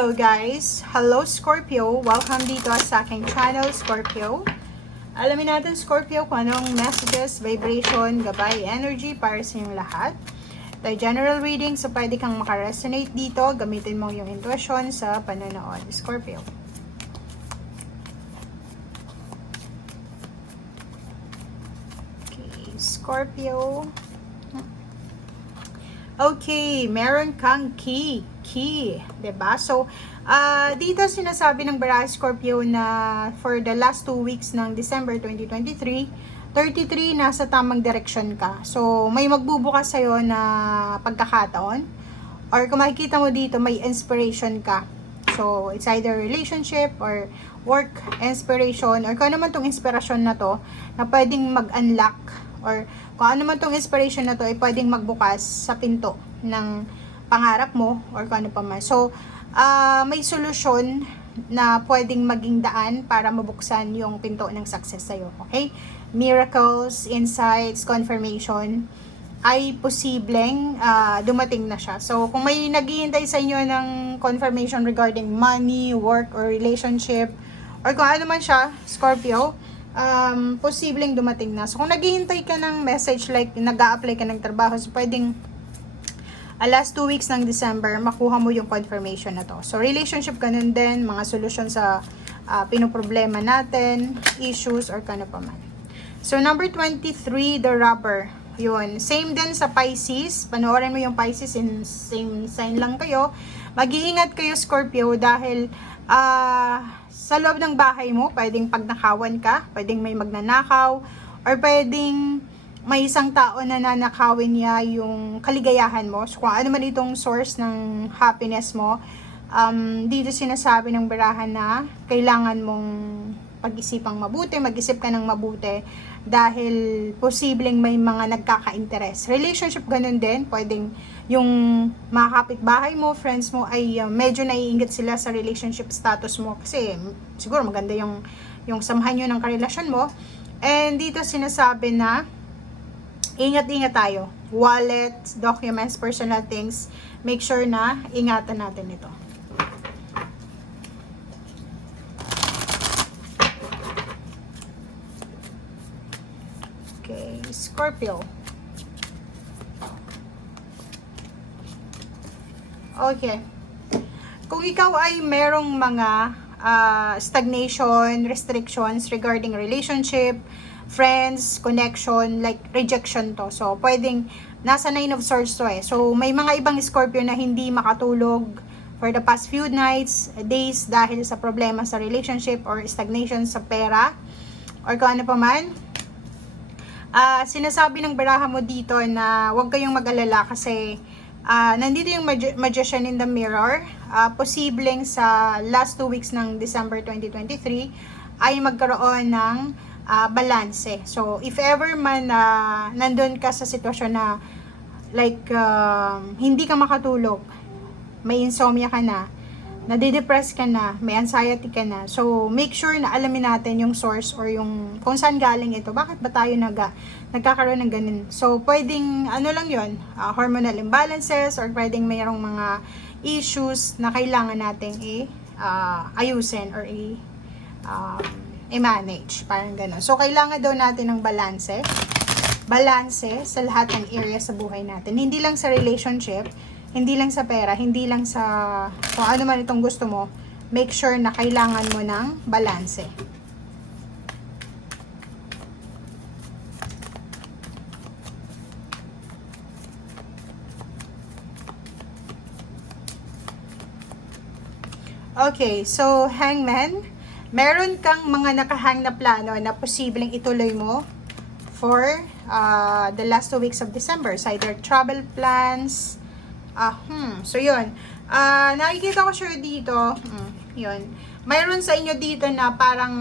Hello guys! Hello Scorpio! Welcome dito sa aking channel, Scorpio. Alamin natin Scorpio kung anong messages, vibration, gabay, energy para sa inyong lahat. The general reading, so pwede kang makaresonate dito. Gamitin mo yung intuition sa panonood, Scorpio. Okay, Scorpio. Okay, meron kang key, 'di ba? So, dito sinasabi ng Baraha Scorpio na for the last 2 weeks ng December 2023, 33 nasa tamang direction ka. So, may magbubukas sa na pagkakataon or kung makikita mo dito may inspiration ka. So, it's either relationship or work inspiration or kung ano man tong inspirasyon na to na pwedeng mag-unlock or kung ano man tong inspiration na to ay pwedeng magbukas sa pinto ng pangarap mo or kung ano pa man. So, may solusyon na pwedeng maging daan para mabuksan yung pinto ng success sa'yo. Okay? Miracles, insights, confirmation ay posibleng dumating na siya. So, kung may naghihintay sa inyo ng confirmation regarding money, work, or relationship, or kung ano man siya, Scorpio, posibleng dumating na. So, kung naghihintay ka ng message like nag-a-apply ka ng trabaho, so pwedeng last 2 weeks ng December, makuha mo yung confirmation na to. So, relationship ganun din, mga solusyon sa pinoproblema natin, issues, or kano pa man. So, number 23, the Robber. Yun. Same din sa Pisces. Panoorin mo yung Pisces, in same sign lang kayo. Mag-iingat kayo, Scorpio, dahil sa loob ng bahay mo, pwedeng pagnakawan ka, pwedeng may magnanakaw, or pwedeng may isang tao na nanakawin niya yung kaligayahan mo. So, kung ano man itong source ng happiness mo, dito sinasabi ng barahan na kailangan mong pag-isipang mabuti, mag-isip ka ng mabuti dahil posibleng may mga nagkaka-interest. Relationship ganun din, pwedeng yung mga kapitbahay mo, friends mo ay medyo naiinggit sila sa relationship status mo kasi siguro maganda yung samahan nyo ng karelasyon mo. And dito sinasabi na ingat-ingat tayo. Wallet, documents, personal things, make sure na ingatan natin ito. Okay, Scorpio. Okay. Kung ikaw ay merong mga stagnation, restrictions regarding relationship, friends, connection, like rejection to. So, pwedeng nasa 9 of Swords to eh. So, may mga ibang Scorpio na hindi makatulog for the past few nights, days dahil sa problema sa relationship or stagnation sa pera or kung ano pa man. Sinasabi ng baraha mo dito na huwag kayong mag-alala kasi nandito yung Magician in the Mirror. Posibleng sa last 2 weeks ng December 2023 ay magkaroon ng balanse. So, if ever man nandun ka sa sitwasyon na like hindi ka makatulog, may insomnia ka na, nadidepress ka na, may anxiety ka na. So, make sure na alamin natin yung source or yung kung saan galing ito. Bakit ba tayo nagkakaroon ng ganun? So, pwedeng ano lang yun, hormonal imbalances or pwedeng mayroong mga issues na kailangan nating ayusin or i-manage. Parang ganun. So, kailangan daw natin ng balanse sa lahat ng area sa buhay natin. Hindi lang sa relationship, hindi lang sa pera, hindi lang sa kung ano man itong gusto mo, make sure na kailangan mo ng balanse. Okay, so Hangman, meron kang mga nakahang na plano na posibleng ituloy mo for the last 2 weeks of December. So either travel plans, so yun. Nakikita ko siya dito, yun. Mayroon sa inyo dito na parang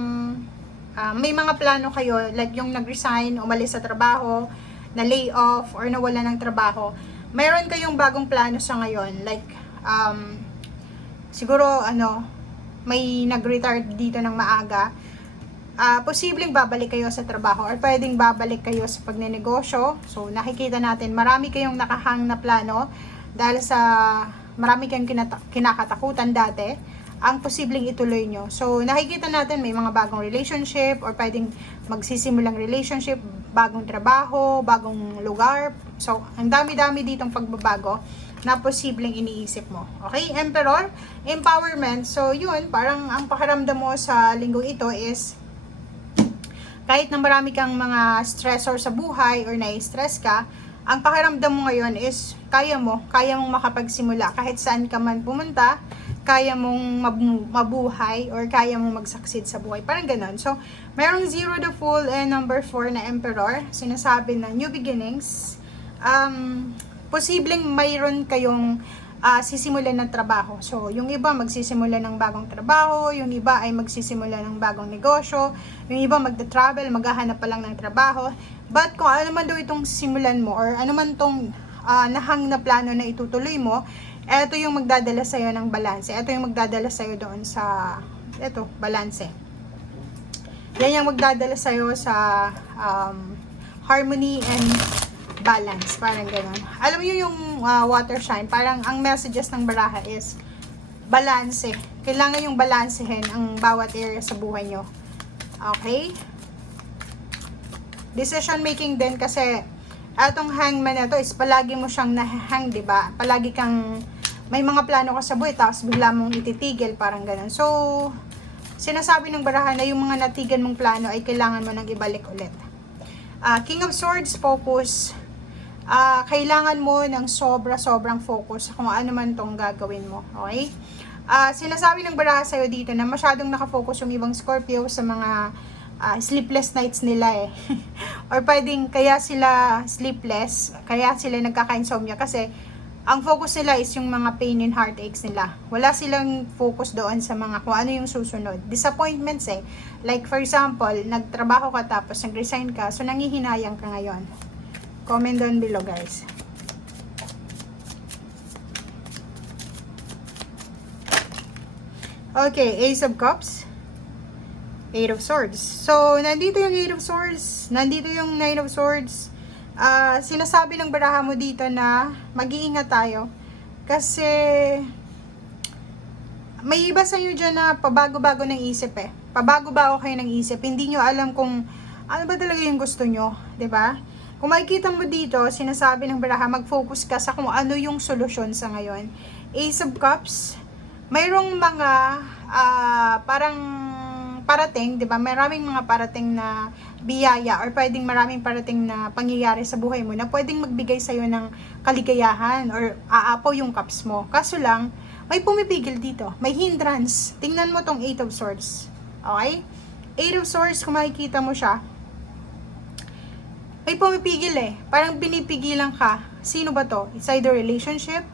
may mga plano kayo, like yung nag-resign, umalis sa trabaho, na lay off, or nawala ng trabaho. Mayroon kayong bagong plano sa ngayon, like, siguro, may nag-retire dito ng maaga. Posibleng babalik kayo sa trabaho or pwedeng babalik kayo sa pagnenegosyo. So, nakikita natin, marami kayong nakahang na plano dahil sa marami kang kinakatakutan dati, ang posibleng ituloy nyo. So, nakikita natin may mga bagong relationship or pwedeng magsisimulang relationship, bagong trabaho, bagong lugar. So, ang dami-dami ditong pagbabago na posibleng iniisip mo. Okay? Emperor, empowerment. So, yun, parang ang pakiramdam mo sa linggong ito is kahit na marami kang mga stressor sa buhay or nai-stress ka, ang pakiramdam mo ngayon is kaya mong makapagsimula kahit saan ka man pumunta, kaya mong mabuhay or kaya mong mag-succeed sa buhay. Parang ganun. So, merong 0 the Fool and number 4 na Emperor. Sinasabi na new beginnings. Posibleng mayroon kayong sisimulan ng trabaho. So, yung iba magsisimula ng bagong trabaho, yung iba ay magsisimula ng bagong negosyo, yung iba magta-travel, maghahanap pa lang ng trabaho. But kung ano man daw itong simulan mo or ano man itong nahang na plano na itutuloy mo, ito yung magdadala sa'yo ng balanse. Ito yung magdadala sa'yo doon sa, balanse. Yan yung magdadala sa'yo sa harmony and balance. Parang gano'n. Alam mo yung water sign, parang ang messages ng baraha is balanse. Kailangan yung balansehin ang bawat area sa buhay nyo. Okay? Decision making din kasi atong hangman na to is palagi mo siyang nahang, diba? Palagi kang may mga plano ka sa buhay tapos bigla mong ititigil, parang ganun. So, sinasabi ng baraha na yung mga natigan mong plano ay kailangan mo nang ibalik ulit. King of Swords, focus. Kailangan mo ng sobrang focus kung ano man tong gagawin mo. Okay? Sinasabi ng baraha sa'yo dito na masyadong nakafocus yung ibang Scorpio sa mga sleepless nights nila eh. Or pwedeng kaya sila sleepless, kaya sila nagkaka-insomnia kasi ang focus nila is yung mga pain and heartaches nila. Wala silang focus doon sa mga kung ano yung susunod. Disappointments eh. Like for example, nagtrabaho ka tapos nag-resign ka, so nangihinayang ka ngayon. Comment down below guys. Okay, Ace of Cups. Eight of Swords. So, nandito yung Eight of Swords. Nandito yung Nine of Swords. Sinasabi ng baraha mo dito na mag-iingat tayo. Kasi, may iba sa inyo dyan na pabago-bago ng isip eh. Pabago-bago kayo ng isip. Hindi nyo alam kung ano ba talaga yung gusto nyo. 'Di ba? Kung makikita mo dito, sinasabi ng baraha, mag-focus ka sa kung ano yung solusyon sa ngayon. Ace of Cups. Mayroong mga parang parating, 'di ba? Maraming mga parating na biyaya or pwedeng maraming parating na pangyayari sa buhay mo na pwedeng magbigay sa iyo ng kaligayahan or aapaw yung cups mo. Kaso lang, may pumipigil dito. May hindrance. Tingnan mo tong 8 of Swords. Okay? 8 of Swords, kung makikita mo siya, may pumipigil eh. Parang binipigilan ka. Sino ba to? It's either relationship,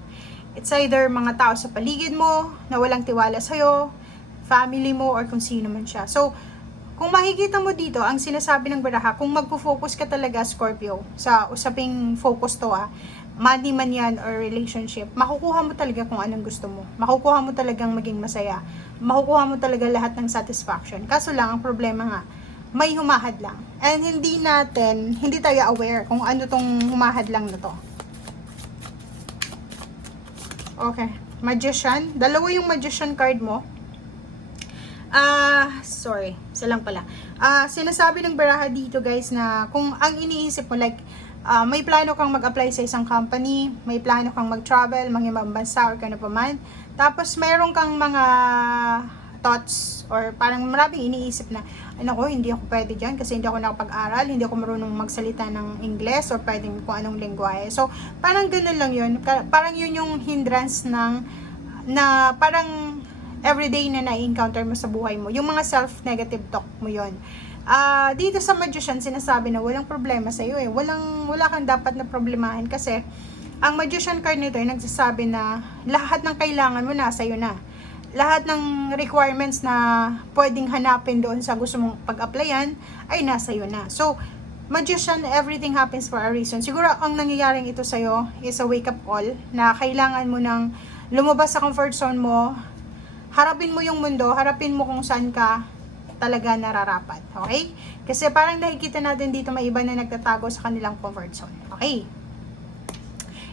it's either mga tao sa paligid mo na walang tiwala sa'yo, family mo, or kung sino man siya. So, kung makikita mo dito, ang sinasabi ng baraha, kung magpo-focus ka talaga, Scorpio, sa usaping focus to money man yan or relationship, makukuha mo talaga kung anong gusto mo. Makukuha mo talagang maging masaya. Makukuha mo talaga lahat ng satisfaction. Kaso lang, ang problema nga, may humahad lang. And hindi tayo aware kung ano tong humahad lang na to. Okay. Magician. Dalawa yung Magician card mo. Sorry. Isa lang pala. Sinasabi ng baraha dito guys na kung ang iniisip mo like, may plano kang mag-apply sa isang company, may plano kang mag-travel, mang-ibang bansa or kano pa man. Tapos mayroon kang mga thoughts or parang maraming iniisip na hindi ako pwede dyan kasi hindi ako nakapag-aral, hindi ako marunong magsalita ng Ingles or pwedeng kung anong lengguwahe. So, parang ganun lang yun. Parang yun yung hindrance na parang everyday na na-encounter mo sa buhay mo. Yung mga self-negative talk mo yun. Dito sa Magician, sinasabi na walang problema sa iyo eh. Wala kang dapat na problemahin kasi ang Magician card nito ay nagsasabi na lahat ng kailangan mo nasa iyo na. Lahat ng requirements na pwedeng hanapin doon sa gusto mong pag-applyan ay nasa iyo na. So, Magician, everything happens for a reason. Siguro ang nangyayaring ito sa'yo is a wake-up call na kailangan mo nang lumabas sa comfort zone mo, harapin mo yung mundo, harapin mo kung saan ka talaga nararapat. Okay? Kasi parang nakikita natin dito may iba na nagtatago sa kanilang comfort zone. Okay?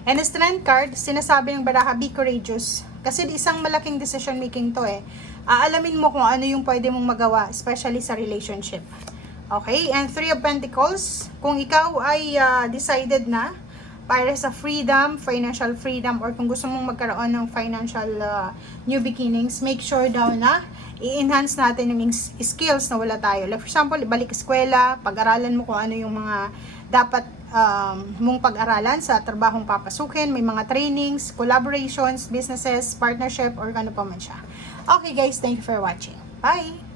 And the strength card, sinasabi ng baraha, be courageous. Kasi isang malaking decision making to Aalamin mo kung ano yung pwede mong magawa, especially sa relationship. Okay? And Three of Pentacles, kung ikaw ay decided na para sa freedom, financial freedom, or kung gusto mong magkaroon ng financial new beginnings, make sure daw na i-enhance natin yung skills na wala tayo. Like for example, balik eskwela, pag-aralan mo kung ano yung mga dapat mong pag-aralan sa trabahong papasukin, may mga trainings, collaborations, businesses, partnership, or ano pa man siya. Okay guys, thank you for watching. Bye!